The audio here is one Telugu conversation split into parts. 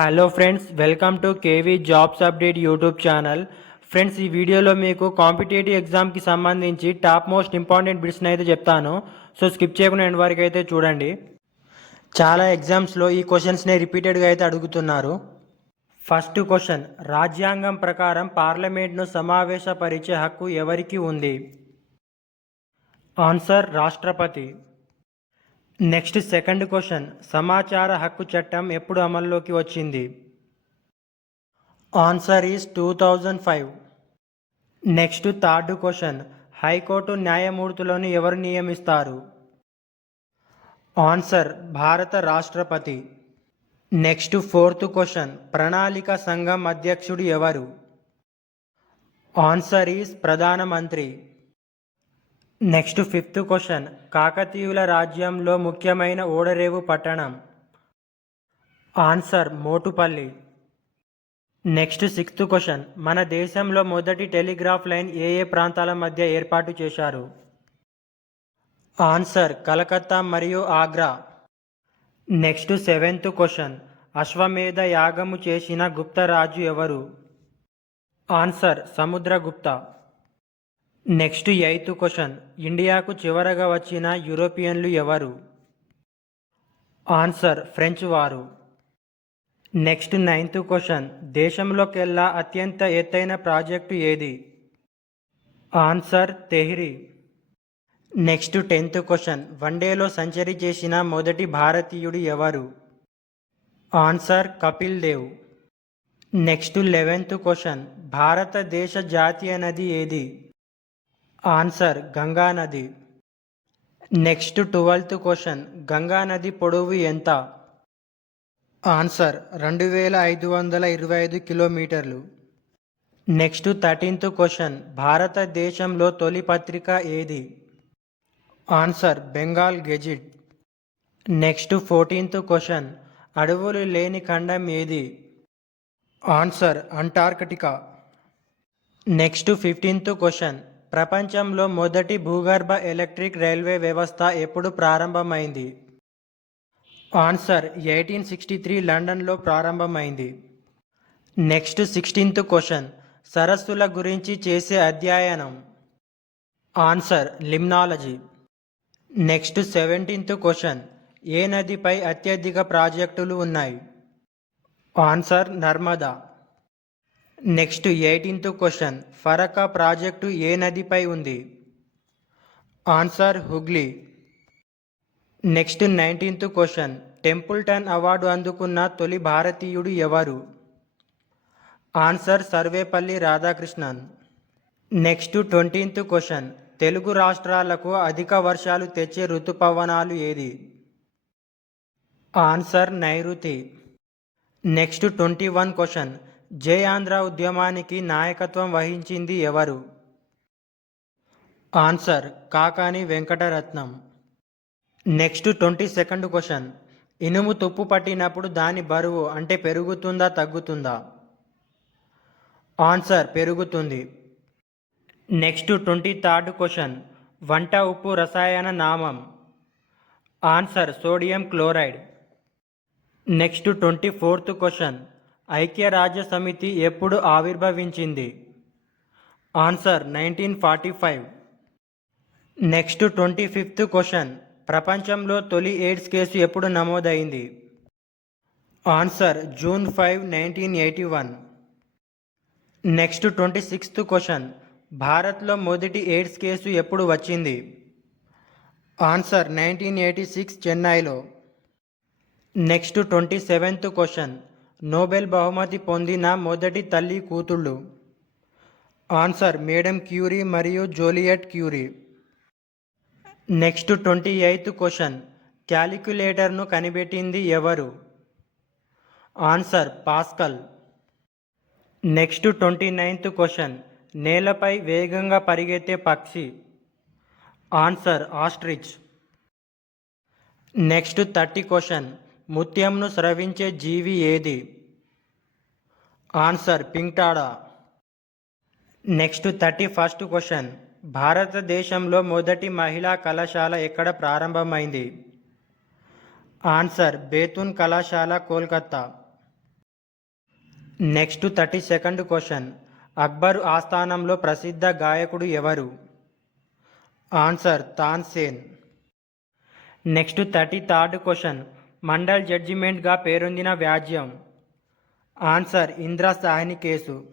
Hello friends, welcome to KV jobs update YouTube channel. Friends, ఈ వీడియోలో మీకు కాంపిటేటివ్ ఎగ్జామ్కి సంబంధించి టాప్ మోస్ట్ ఇంపార్టెంట్ బిట్స్ని అయితే చెప్తాను. సో స్కిప్ చేయకుండా ఎండ్ వరకు అయితే చూడండి. చాలా ఎగ్జామ్స్లో ఈ క్వశ్చన్స్ని రిపీటెడ్గా అయితే అడుగుతున్నారు. ఫస్ట్ క్వశ్చన్, రాజ్యాంగం ప్రకారం పార్లమెంట్ను సమావేశపరిచే హక్కు ఎవరికి ఉంది? ఆన్సర్ రాష్ట్రపతి. నెక్స్ట్ సెకండ్ క్వశ్చన్, సమాచార హక్కు చట్టం ఎప్పుడు అమల్లోకి వచ్చింది? Answer is 2005. Next third question, high court న్యాయమూర్తులను ఎవరు నియమిస్తారు? ఆన్సర్ భారత రాష్ట్రపతి. నెక్స్ట్ ఫోర్త్ క్వశ్చన్, ప్రణాళిక సంఘం అధ్యక్షుడు ఎవరు? ఆన్సర్ ఈస్ ప్రధానమంత్రి. నెక్స్ట్ ఫిఫ్త్ క్వశ్చన్, కాకతీయుల రాజ్యంలో ముఖ్యమైన ఓడరేవు పట్టణం? Answer Motupalli. Next sixth question, మన దేశంలో మొదటి టెలిగ్రాఫ్ లైన్ ఏ ఏ ప్రాంతాల మధ్య ఏర్పాటు చేశారు? ఆన్సర్ కలకత్తా మరియు ఆగ్రా. నెక్స్ట్ సెవెంత్ క్వశ్చన్, అశ్వమేధ యాగము చేసిన గుప్తరాజు ఎవరు? Answer Samudragupta. Next eighth question, ఇండియాకు చివరగా వచ్చిన యూరోపియన్లు ఎవరు? ఆన్సర్ ఫ్రెంచ్ వారు. నెక్స్ట్ నైన్త్ క్వశ్చన్, దేశంలోకెల్లా అత్యంత ఎత్తైన ప్రాజెక్టు ఏది? Answer Tehri. Next 10th question, వన్డేలో సెంచరీ చేసిన మొదటి భారతీయుడు ఎవరు? Answer Kapil Dev. Next 11th question, భారతదేశ జాతీయ నది ఏది? ఆన్సర్ గంగా నది. నెక్స్ట్ 12th క్వశ్చన్, గంగా నది పొడవు ఎంత? ఆన్సర్ 2525 కిలోమీటర్లు. నెక్స్ట్ 13th క్వశ్చన్, భారతదేశంలో తొలి పత్రిక ఏది? Answer Bengal gazette. Next 14th question, అడవులు లేని ఖండం ఏది? Answer Antarctica. Next 15th question, ప్రపంచంలో మొదటి భూగర్భ ఎలక్ట్రిక్ రైల్వే వ్యవస్థ ఎప్పుడు ప్రారంభమైంది? ఆన్సర్ 1863 లండన్లో ప్రారంభమైంది. నెక్స్ట్ 16th క్వశ్చన్, సరస్సుల గురించి చేసే అధ్యయనం? Answer limnology. Next 17th question, ఏ నదిపై అత్యధిక ప్రాజెక్టులు ఉన్నాయి? Answer Narmada. Next 18th question, Farakka project ఏ నదిపై ఉంది? Answer Hooghly. Next 19th question, Templeton award అందుకున్న తొలి భారతీయుడు ఎవరు? Answer Sarvepalli Radhakrishnan. Next 20th question, Telugu రాష్ట్రాలకు అధిక వర్షాలు తెచ్చే ఋతుపవనాలు ఏది? ఆన్సర్ నైరుతి. నెక్స్ట్ 21 క్వశ్చన్, జై ఆంధ్ర ఉద్యమానికి నాయకత్వం వహించింది ఎవరు? Answer Kakani Venkataratnam. Next 22nd question, ఇనుము తుప్పు పట్టినప్పుడు దాని బరువు అంటే పెరుగుతుందా తగ్గుతుందా? ఆన్సర్ పెరుగుతుంది. నెక్స్ట్ 23rd క్వశ్చన్, వంట ఉప్పు రసాయన నామం? Answer sodium chloride. Next 24th question, ఐక్యరాజ్య సమితి ఎప్పుడు ఆవిర్భవించింది? ఆన్సర్ 1945. నెక్స్ట్ 25th క్వశ్చన్, ప్రపంచంలో తొలి ఎయిడ్స్ కేసు ఎప్పుడు నమోదైంది? Answer June 5, 1981. Next 26th question, భారత్లో మొదటి ఎయిడ్స్ కేసు ఎప్పుడు వచ్చింది? ఆన్సర్ 1986 చెన్నైలో. నెక్స్ట్ 27th క్వశ్చన్, నోబెల్ బహుమతి పొందిన మొదటి తల్లి కూతుళ్ళు? ఆన్సర్ మేడం క్యూరీ మరియు Juliet Curie. Next 28th question, క్యాలిక్యులేటర్ను కనిపెట్టింది ఎవరు? Answer pascal. Next 29th question, నేలపై వేగంగా పరిగెత్తే పక్షి? Answer ostrich. నెక్స్ట్ 30 క్వశ్చన్, ముత్యంను స్రవించే జీవి ఏది? ఆన్సర్ పింగ్టాడా. నెక్స్ట్ 31st క్వశ్చన్, భారతదేశంలో మొదటి మహిళా కళాశాల ఎక్కడ ప్రారంభమైంది? ఆన్సర్ బేతున్ కళాశాల, Kolkata. Next 32nd question. Akbar ఆస్థానంలో ప్రసిద్ధ గాయకుడు ఎవరు? Answer Tansen. Next 33rd question. Mandal జడ్జిమెంట్గా పేరొందిన వ్యాజ్యం. Answer Indra Sawhney case.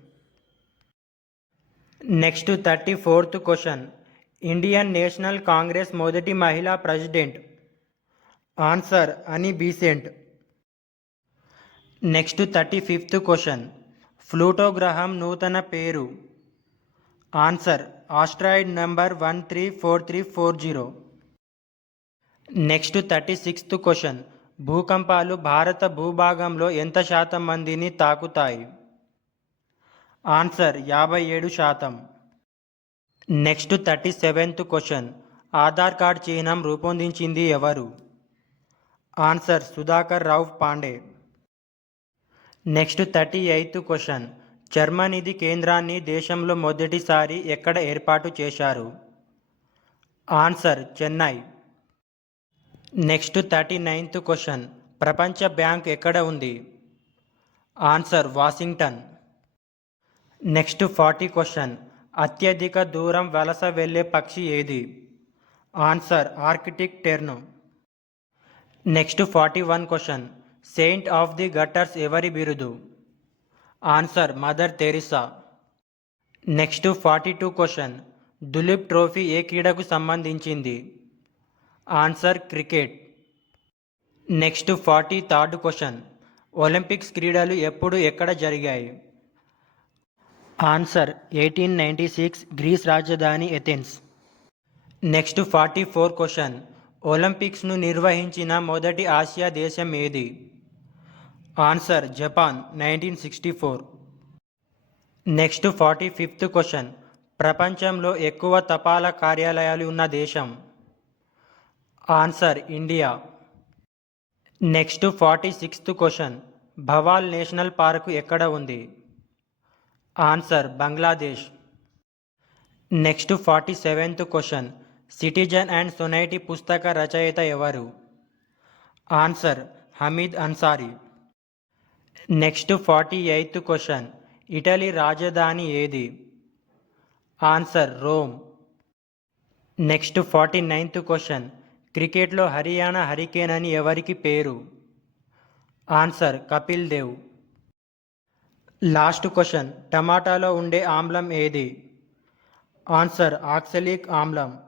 Next 34th question. Indian National Congress మొదటి మహిళా president. Answer Annie Besant. Next 35th question. Pluto గ్రహం నూతన పేరు. Answer asteroid number 134340. Next 36th question. భూకంపాలు భారత భూభాగంలో ఎంత శాతం మందిని తాకుతాయి? Answer 57%. Next 37th question. Aadhaar card చిహ్నం రూపొందించింది ఎవరు? Answer Sudhakar Rao Pande. Next 38th question. చర్మనిధి కేంద్రాన్ని దేశంలో మొదటిసారి ఎక్కడ ఏర్పాటు చేశారు? Answer Chennai. Next 39th question. ప్రపంచ బ్యాంక్ ఎక్కడ ఉంది? Answer Washington. Next 40 question. అత్యధిక దూరం వలస వెళ్ళే పక్షి ఏది? Answer Arctic tern. Next 41 question. Saint of the gutters ఎవరి బిరుదు? Answer Mother Teresa. Next 42 question. Duleep trophy ఏ క్రీడకు సంబంధించింది? Answer cricket. Next 43rd question. Olympics క్రీడలు ఎప్పుడు ఎక్కడ జరిగాయి? ఆన్సర్ 1896 గ్రీస్ రాజధాని ఎథెన్స్. Next 44 question. ఒలింపిక్స్ను నిర్వహించిన మొదటి ఆసియా దేశం ఏది? Answer Japan 1964. Next 45th question. ప్రపంచంలో ఎక్కువ తపాలా కార్యాలయాలు ఉన్న దేశం? Answer India. Next 46th question. Bhawal national park ఎక్కడ ఉంది? Answer Bangladesh. Next 47th question. Citizen and society పుస్తక రచయిత ఎవరు? Answer Hamid Ansari. Next 48th question. Italy రాజధాని ఏది? Answer Rome. Next 49th question. క్రికెట్లో హర్యానా హరికేన్ అని ఎవరికి పేరు? Answer Kapil Dev. Last question. టమాటాలో ఉండే ఆమ్లం ఏది? ఆన్సర్ ఆక్సలిక్ ఆమ్లం.